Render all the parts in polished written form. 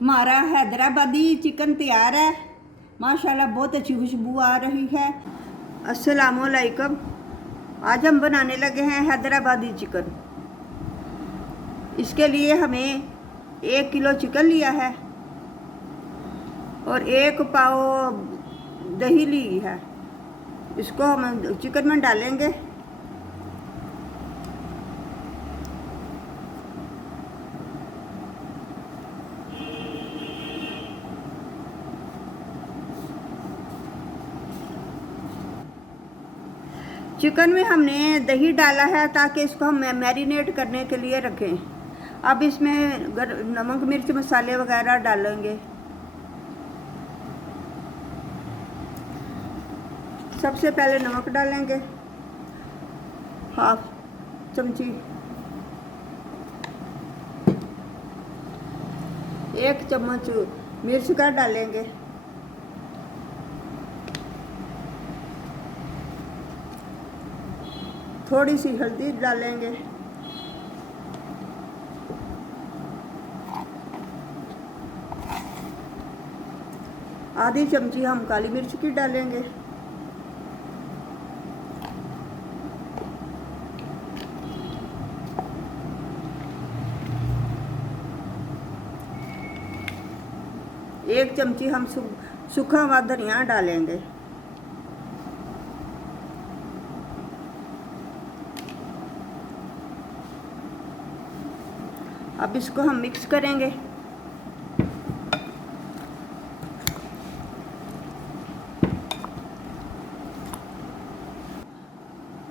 हमारा हैदराबादी चिकन तैयार है। माशाल्लाह बहुत अच्छी खुशबू आ रही है। अस्सलामुअलैकुम। आज हम बनाने लगे हैं हैदराबादी चिकन। इसके लिए हमें 1 किलो चिकन लिया है और 1 पाव दही ली है। इसको हम चिकन में डालेंगे। चिकन में हमने दही डाला है ताकि इसको हम मैरिनेट करने के लिए रखें। अब इसमें नमक मिर्च मसाले वगैरह डालेंगे। सबसे पहले नमक डालेंगे, 1/2 चमची। 1 चम्मच मिर्च का डालेंगे। थोड़ी सी हल्दी डालेंगे। आधी चमची हम काली मिर्च की डालेंगे। एक चमची हम सूखा हुआ धनिया डालेंगे। अब इसको हम मिक्स करेंगे।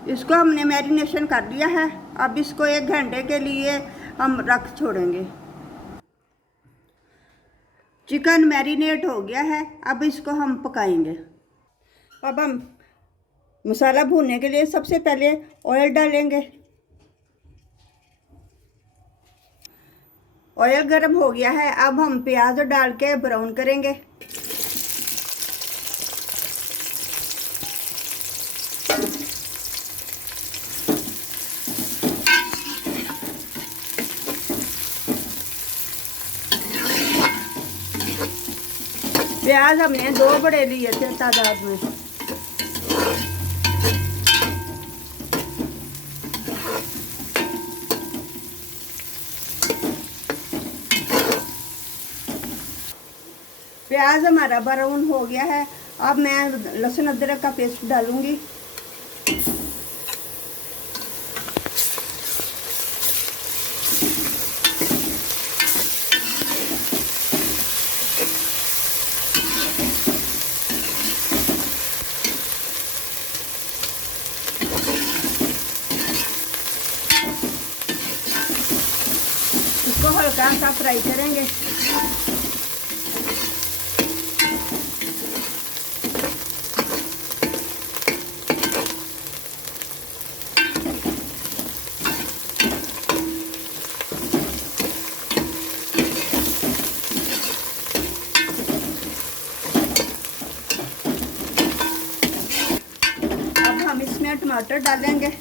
इसको हमने मैरिनेशन कर लिया है। अब इसको 1 घंटे के लिए हम रख छोड़ेंगे। चिकन मैरिनेट हो गया है। अब इसको हम पकाएंगे। अब हम मसाला भूनने के लिए सबसे पहले ऑयल डालेंगे। ऑयल गर्म हो गया है। अब हम प्याज डाल के ब्राउन करेंगे। प्याज हमने 2 बड़े लिए थे तादाद में। प्याज हमारा ब्राउन हो गया है। अब मैं लहसुन अदरक का पेस्ट डालूंगी। इसको हल्का सा फ्राई करेंगे। हम इसमें टमाटर डालेंगे।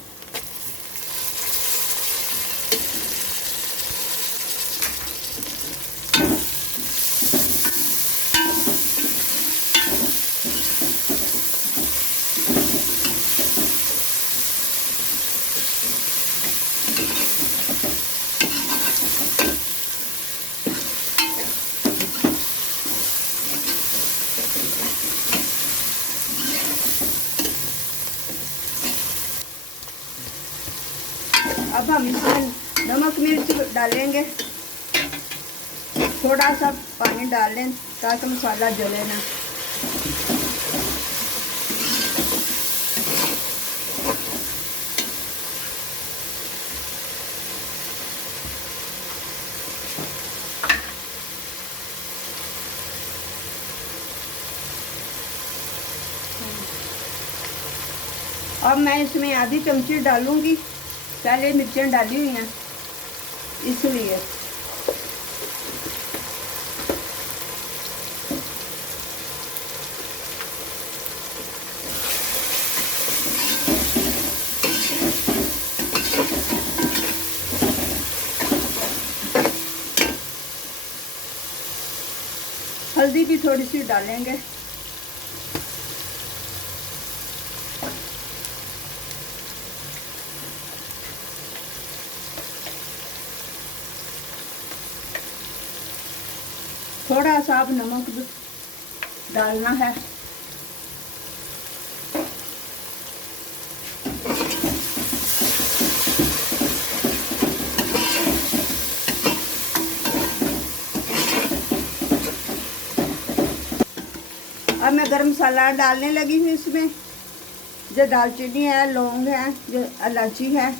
अब हम इसमें नमक मिर्च डालेंगे। थोड़ा सा पानी डाल लें ताकि मसाला जले ना। अब मैं इसमें आधी चमची डालूंगी। पहले मिर्चें डाली हुई हैं इसलिए। हल्दी भी थोड़ी सी डालेंगे। थोड़ा सा अब नमक डालना है। अब मैं गरम मसाला डालने लगी हूँ इसमें। जो दालचीनी है, लौंग है, जो इलायची है।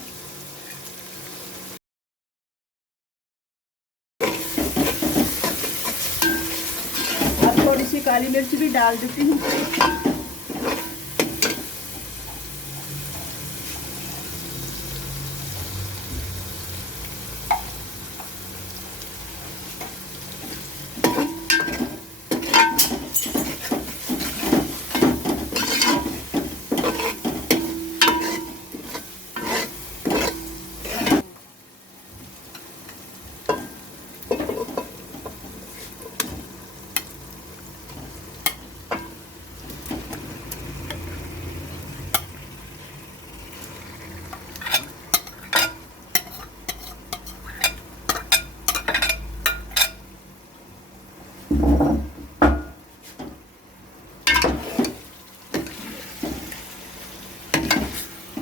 अब थोड़ी सी काली मिर्च भी डाल देती हूँ।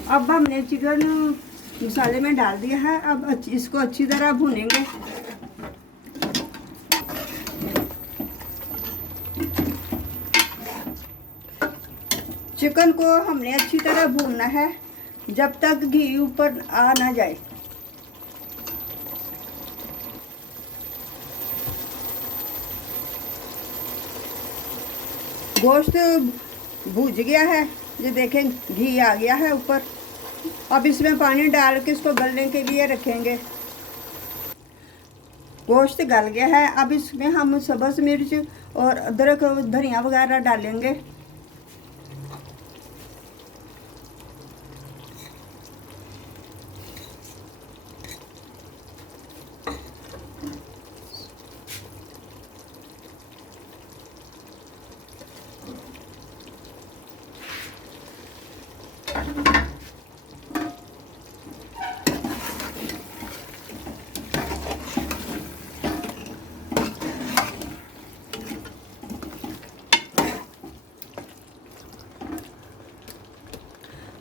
अब हमने चिकन मसाले में डाल दिया है। अब इसको अच्छी तरह भूनेंगे। चिकन को हमने अच्छी तरह भूनना है जब तक घी ऊपर आ ना जाए। गोश्त भूज गया है, ये देखें घी आ गया है ऊपर। अब इसमें पानी डाल के इसको गलने के लिए रखेंगे। गोश्त गल गया है। अब इसमें हम सब्ज़ मिर्च और अदरक धनिया वगैरह डालेंगे।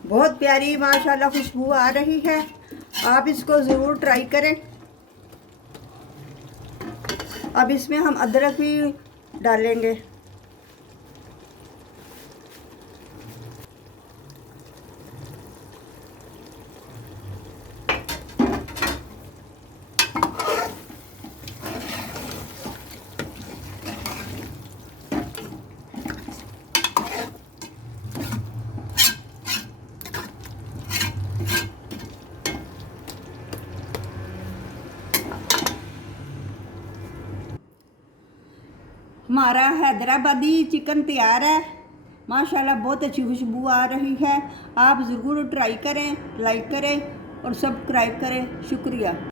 बहुत प्यारी माशाल्लाह खुशबू आ रही है। आप इसको ज़रूर ट्राई करें। अब इसमें हम अदरक भी डालेंगे। हमारा हैदराबादी चिकन तैयार है। माशाल्लाह बहुत अच्छी खुशबू आ रही है। आप ज़रूर ट्राई करें, लाइक करें और सब्सक्राइब करें। शुक्रिया।